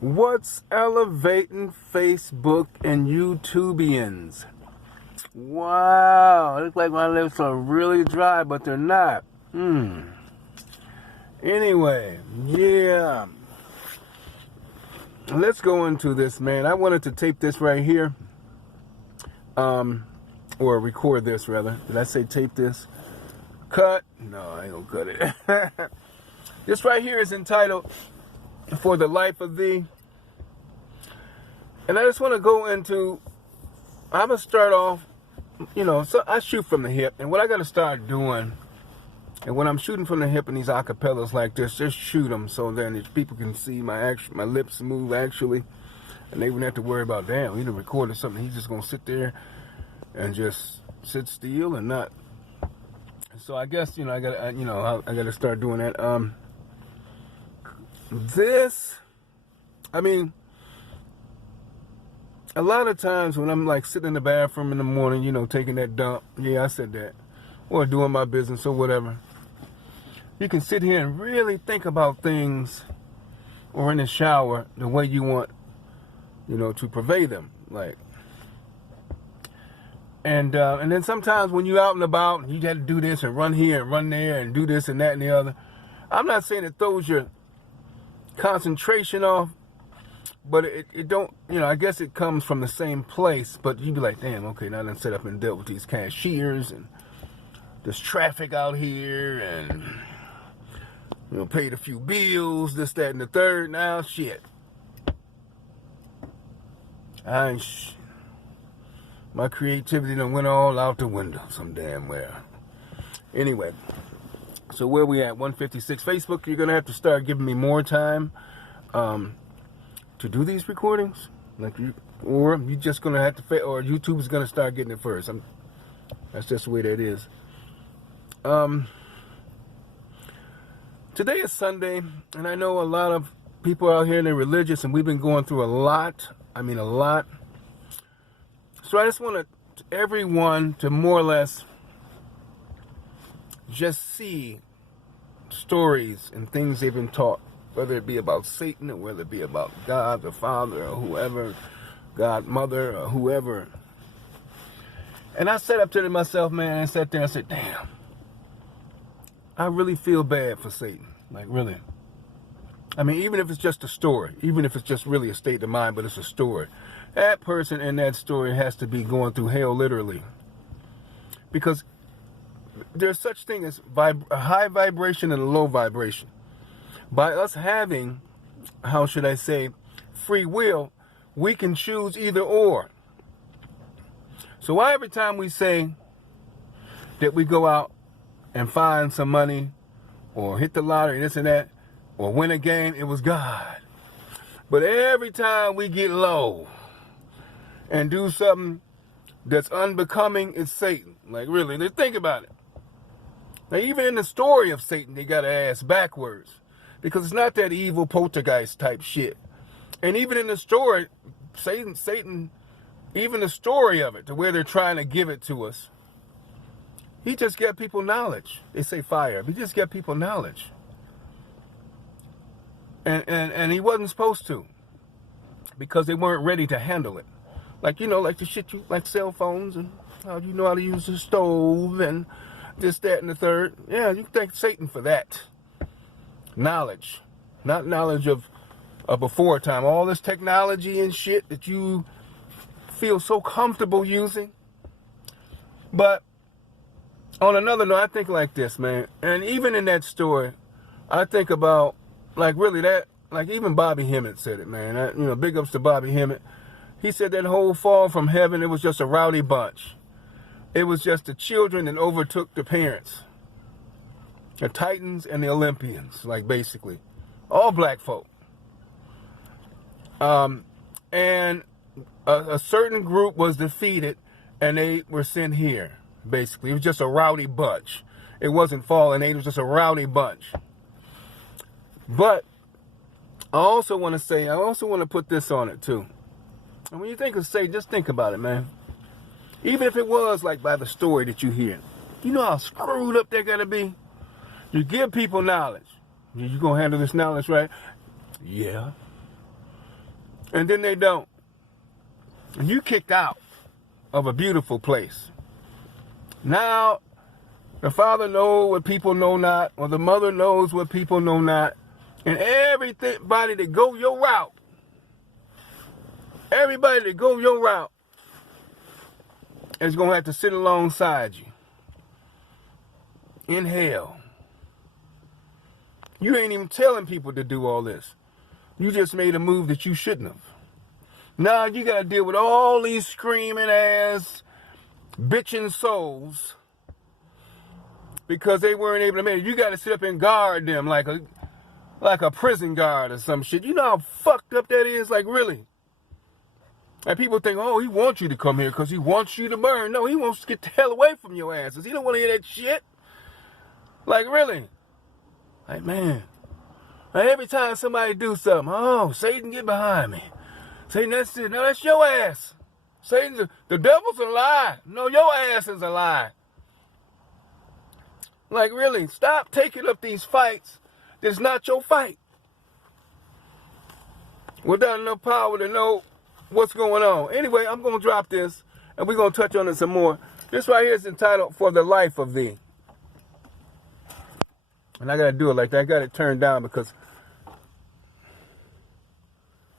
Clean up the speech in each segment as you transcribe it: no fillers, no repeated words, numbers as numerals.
What's elevating Facebook and YouTubians? Wow, it looks like my lips are really dry, but they're not. Anyway, yeah. Let's go into this, man. I wanted to tape this right here. Or record this, rather. Did I say tape this? Cut? No, I ain't gonna cut it. This right here is entitled For the Life of Thee. And I just want to go into, I'm going to start off, so I shoot from the hip. And what I got to start doing, and when I'm shooting from the hip in these acapellas like this, just shoot them so then people can see my lips move actually. And they wouldn't have to worry about, damn, we done recorded something. He's just going to sit there and just sit still and not. So I guess, I got to start doing that. A lot of times when I'm like sitting in the bathroom in the morning, taking that dump, yeah, I said that, or doing my business or whatever, you can sit here and really think about things, or in the shower, the way you want, to purvey them, like. And then sometimes when you're out and about, you got to do this and run here and run there and do this and that and the other. I'm not saying it throws your concentration off, but it don't, I guess it comes from the same place, but you be like, damn, okay, now I done set up and dealt with these cashiers and there's traffic out here and, paid a few bills, this, that, and the third. Now, shit. My creativity done went all out the window some damn well. Anyway, so where we at? 156. Facebook, you're going to have to start giving me more time to do these recordings. Or you just going to have to, or YouTube is going to start getting it first. That's just the way that is. Today is Sunday, and I know a lot of people out here, and they're religious, and we've been going through a lot. I mean, a lot. So I just want everyone to more or less just see stories and things they've been taught, whether it be about Satan or whether it be about God the Father or whoever, God Mother or whoever. And I sat up to myself, man, and sat there and said, damn, I really feel bad for Satan. Like, really. I mean, even if it's just a story, even if it's just really a state of mind, but it's a story. That person in that story has to be going through hell, literally. Because there's such thing as a high vibration and a low vibration. By us having, how should I say, free will, we can choose either or. So why every time we say that we go out and find some money or hit the lottery, this and that, or win a game, it was God. But every time we get low and do something that's unbecoming, it's Satan. Like, really, let's think about it. Now, even in the story of Satan, they got to ass backwards. Because it's not that evil poltergeist type shit. And even in the story, Satan, even the story of it, to where they're trying to give it to us, he just got people knowledge. They say fire. He just got people knowledge. And he wasn't supposed to. Because they weren't ready to handle it. Like, like the shit like cell phones and how you know how to use the stove and this, that, and the third. Yeah, you can thank Satan for that. Knowledge. Not knowledge of before time. All this technology and shit that you feel so comfortable using. But on another note, I think like this, man. And even in that story, I think about, like, really that, like even Bobby Hemmett said it, man. Big ups to Bobby Hemmett. He said that whole fall from heaven, it was just a rowdy bunch. It was just the children that overtook the parents. The Titans and the Olympians, like, basically. All black folk. And a certain group was defeated, and they were sent here, basically. It was just a rowdy bunch. It wasn't fallen, it was just a rowdy bunch. But I also want to put this on it, too. And when you think of Satan, just think about it, man. Even if it was like by the story that you hear, you know how screwed up they're going to be? You give people knowledge. You going to handle this knowledge right? Yeah. And then they don't. And you kicked out of a beautiful place. Now, the father knows what people know not, or the mother knows what people know not. And everybody that go your route, is going to have to sit alongside you in hell. You ain't even telling people to do all this. You just made a move that you shouldn't have. Now you got to deal with all these screaming ass, bitching souls because they weren't able to make it. You got to sit up and guard them like a prison guard or some shit. You know how fucked up that is? Like, really? And people think, oh, he wants you to come here because he wants you to burn. No, he wants to get the hell away from your asses. He don't want to hear that shit. Like, really? Like, man. Like, every time somebody do something, oh, Satan, get behind me. Satan, that's it. No, that's your ass. Satan, the devil's a lie. No, your ass is a lie. Like, really, stop taking up these fights. That's not your fight. Without enough power to know what's going on. Anyway, I'm going to drop this, and we're going to touch on it some more. This right here is entitled, For the Life of Thee. And I got to do it like that. I got it turned down because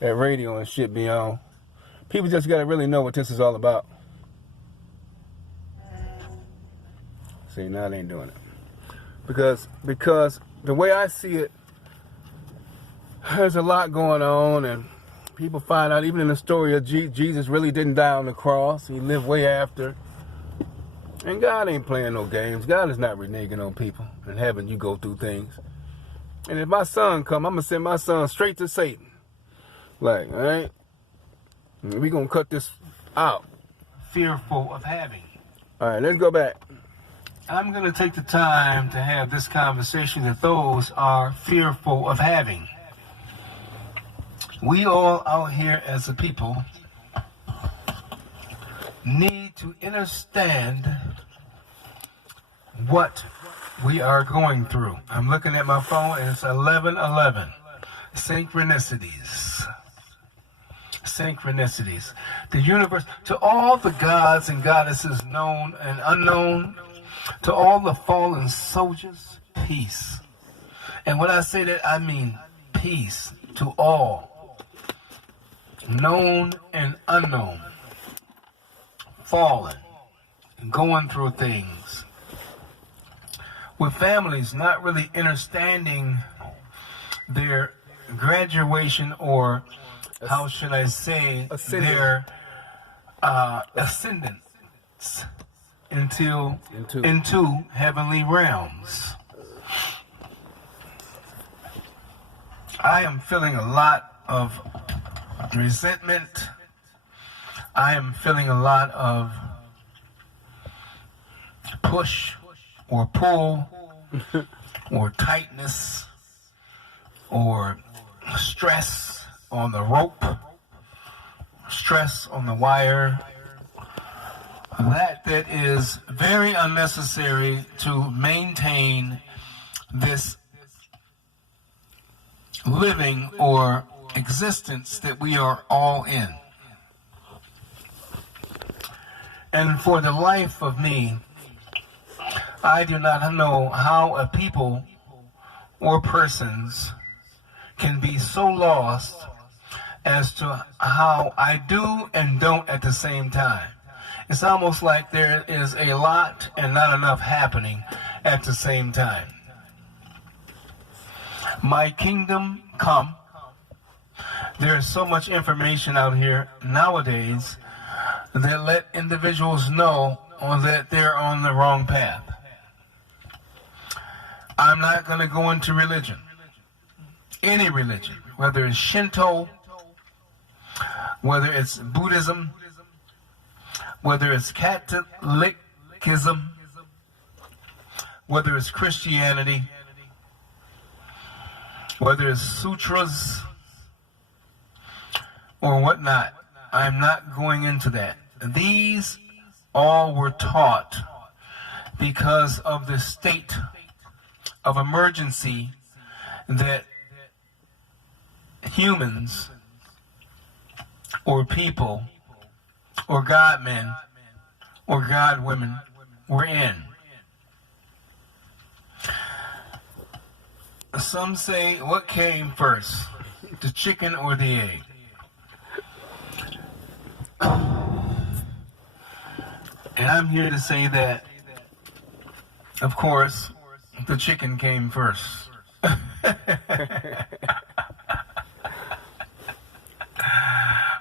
that radio and shit be on. People just got to really know what this is all about. See, now they ain't doing it. Because the way I see it, there's a lot going on, and people find out, even in the story of Jesus really didn't die on the cross. He lived way after. And God ain't playing no games. God is not reneging on people and having you go through things. And if my son come, I'm going to send my son straight to Satan. Like, all right? We're going to cut this out. Fearful of having. All right, let's go back. I'm going to take the time to have this conversation that those are fearful of having. We all out here as a people need to understand what we are going through. I'm looking at my phone and it's 11:11. Synchronicities. Synchronicities. The universe, to all the gods and goddesses known and unknown, to all the fallen soldiers, peace. And when I say that, I mean peace to all, known and unknown, fallen, going through things, with families not really understanding their graduation, or how should I say, their ascendance into heavenly realms. I am feeling a lot of resentment. I am feeling a lot of push or pull or tightness or stress on the rope, stress on the wire. That is very unnecessary to maintain this living or existence that we are all in. And for the life of me, I do not know how a people or persons can be so lost as to how I do and don't at the same time. It's almost like there is a lot and not enough happening at the same time. My kingdom come. There is so much information out here nowadays that let individuals know that they're on the wrong path. I'm not going to go into religion. Any religion, whether it's Shinto, whether it's Buddhism, whether it's Catholicism, whether it's Christianity, whether it's sutras or whatnot. I'm not going into that. These all were taught because of the state of emergency that humans or people or God men or God women were in. Some say, what came first, the chicken or the egg? And I'm here to say that, of course, the chicken came first.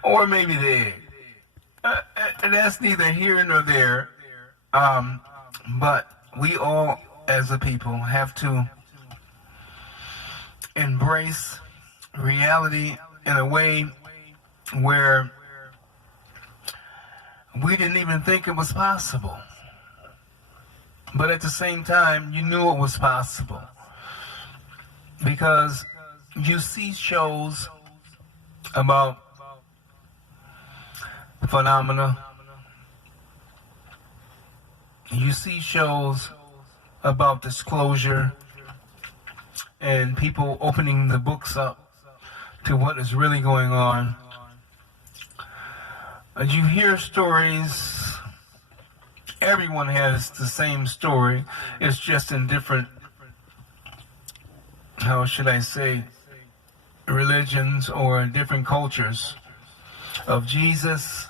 Or maybe the egg. That's neither here nor there. But we all, as a people, have to embrace reality in a way where we didn't even think it was possible. But at the same time, you knew it was possible. Because you see shows about phenomena. You see shows about disclosure and people opening the books up to what is really going on. And you hear stories. Everyone has the same story. It's just in different, how should I say, religions or different cultures of Jesus,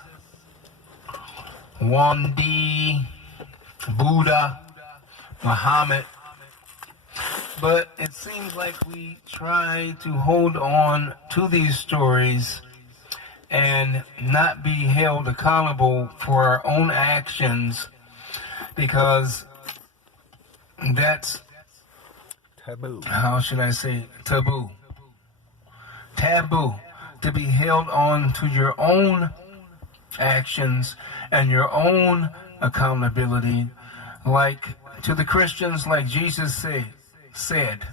Gandhi, Buddha, Muhammad. But it seems like we try to hold on to these stories and not be held accountable for our own actions, because that's taboo. How should I say? Taboo. Taboo. To be held on to your own actions and your own accountability, like to the Christians, like Jesus said,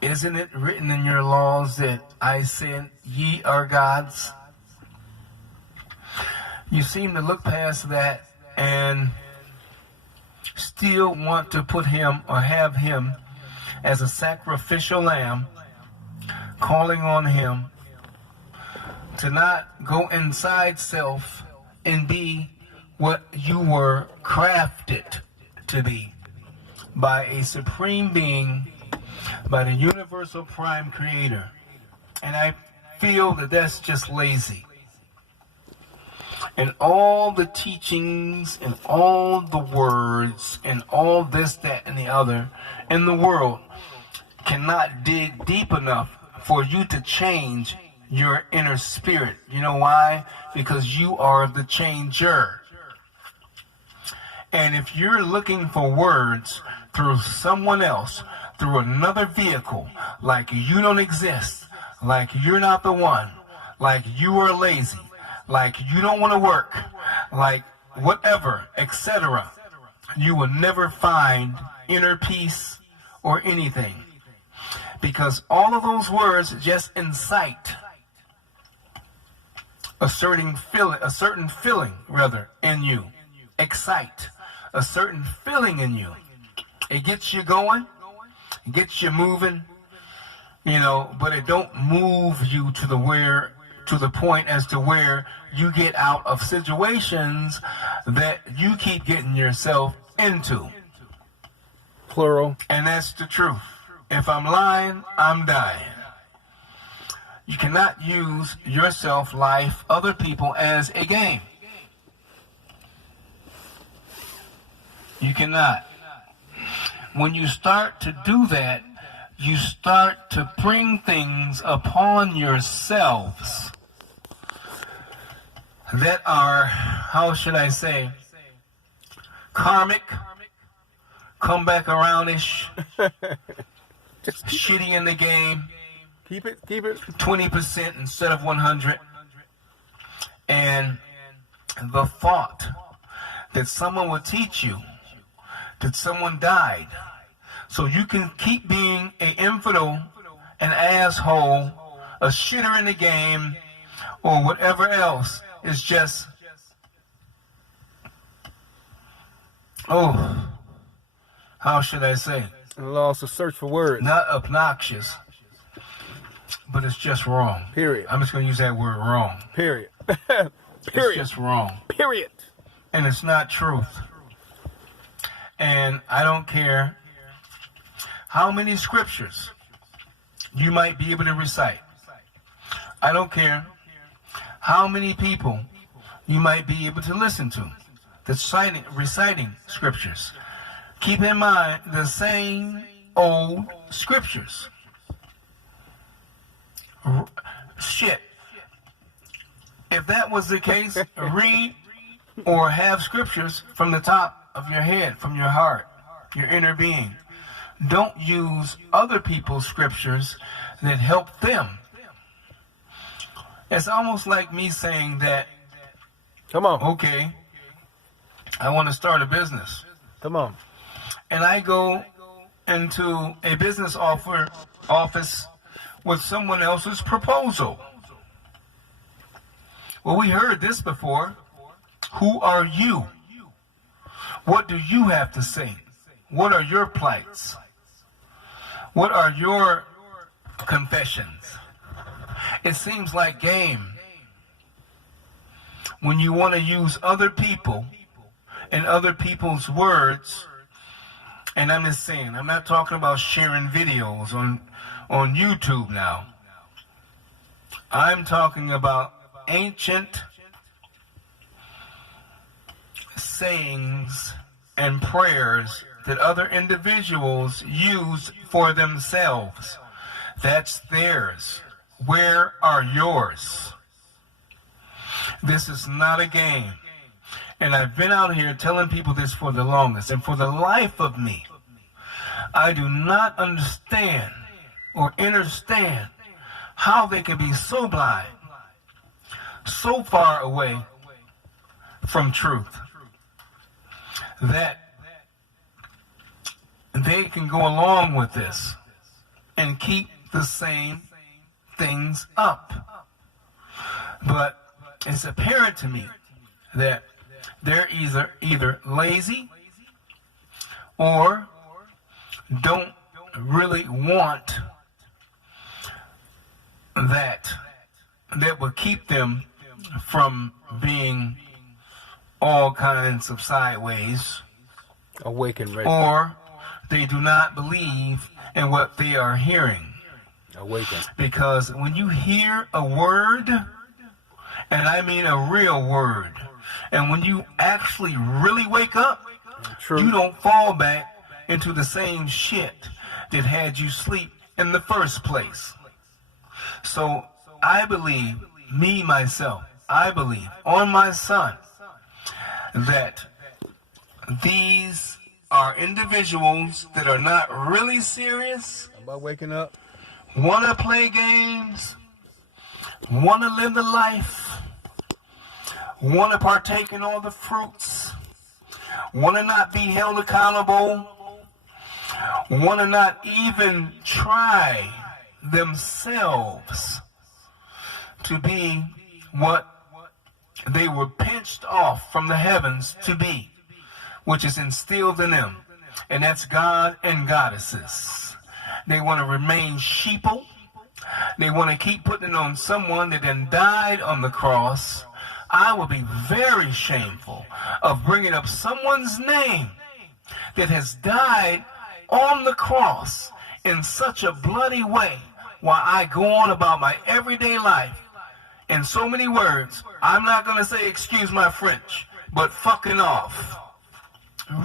isn't it written in your laws that I said ye are gods? You seem to look past that and still want to put him or have him as a sacrificial lamb, calling on him to not go inside self and be what you were crafted to be by a supreme being, by the universal prime creator. And I feel that that's just lazy. And all the teachings and all the words and all this, that, and the other in the world cannot dig deep enough for you to change your inner spirit. You know why? Because you are the changer. And if you're looking for words through someone else, through another vehicle, like you don't exist, like you're not the one, like you are lazy, like you don't want to work, like whatever, etc., you will never find inner peace or anything. Because all of those words just incite a certain feeling in you. Excite a certain feeling in you. It gets you going, it gets you moving, but it don't move you to the point as to where you get out of situations that you keep getting yourself into. Plural. And that's the truth. If I'm lying, I'm dying. You cannot use yourself, life, other people as a game. You cannot. When you start to do that, you start to bring things upon yourselves that are, how should I say, karmic, come back around-ish, shitty in the game. Keep it. 20% instead of 100. And the thought that someone would teach you that someone died so you can keep being an infidel, an asshole, a shitter in the game, or whatever else is just, how should I say? A loss of search for words. Not obnoxious, but it's just wrong. Period. I'm just going to use that word, wrong. Period. It's Period. just wrong. Period. And it's not truth. And I don't care how many scriptures you might be able to recite. I don't care how many people you might be able to listen to that's reciting scriptures. Keep in mind the same old scriptures. Shit. If that was the case, read or have scriptures from the top of your head, from your heart, your inner being. Don't use other people's scriptures that help them. It's almost like me saying that, Come on. okay, I want to start a business. Come on. And I go into a business office with someone else's proposal. Well, we heard this before. Who are you? What do you have to say? What are your plights? What are your confessions? It seems like game when you want to use other people and other people's words. And I'm just saying, I'm not talking about sharing videos on YouTube now. I'm talking about ancient sayings and prayers that other individuals use for themselves. That's theirs. Where are yours? This is not a game. And I've been out here telling people this for the longest. And for the life of me, I do not understand or understand how they can be so blind, so far away from truth, that they can go along with this and keep the same things up. But it's apparent to me that they're either lazy or don't really want that would keep them from being all kinds of sideways, Awaken, ready. or they do not believe in what they are hearing. Awaken. Because when you hear a word, and I mean a real word, and when you actually really wake up, True. you don't fall back into the same shit that had you sleep in the first place. So I believe, I believe on my son, that these are individuals that are not really serious, About waking up. want to play games, want to live the life, want to partake in all the fruits, want to not be held accountable, want to not even try themselves to be what they were pinched off from the heavens to be, which is instilled in them, and that's God and goddesses. They want to remain sheeple. They want to keep putting it on someone that then died on the cross. I would be very shameful of bringing up someone's name that has died on the cross in such a bloody way while I go on about my everyday life in so many words. I'm not going to say, excuse my French, but fucking off.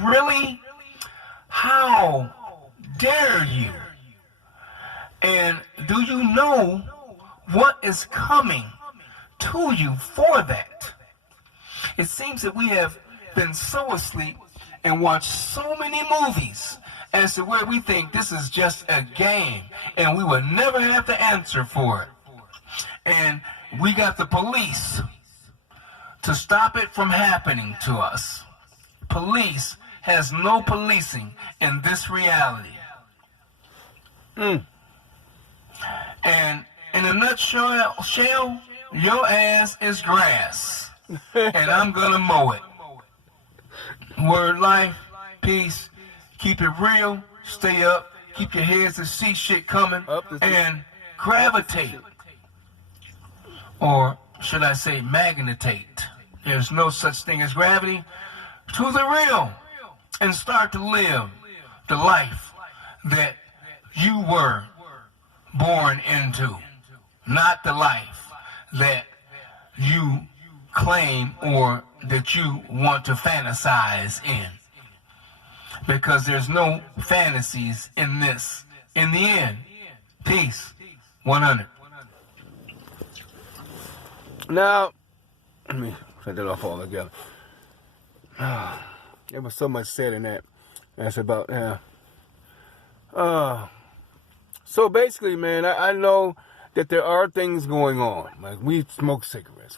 Really? How dare you? And do you know what is coming to you for that? It seems that we have been so asleep and watched so many movies as to where we think this is just a game and we will never have to answer for it. And we got the police to stop it from happening to us. Police has no policing in this reality. And in a nutshell, your ass is grass. And I'm gonna mow it. Word, life, peace, keep it real, stay up, keep your heads to see shit coming, Up to see. and gravitate, or should I say magnetate, there's no such thing as gravity, to the real and start to live the life that you were born into, not the life that you claim or that you want to fantasize in. Because there's no fantasies in this. In the end, peace. 100. Now, let me set that off all together. There was so much said in that. That's about, so basically, man, I know that there are things going on. Like, we smoke cigarettes.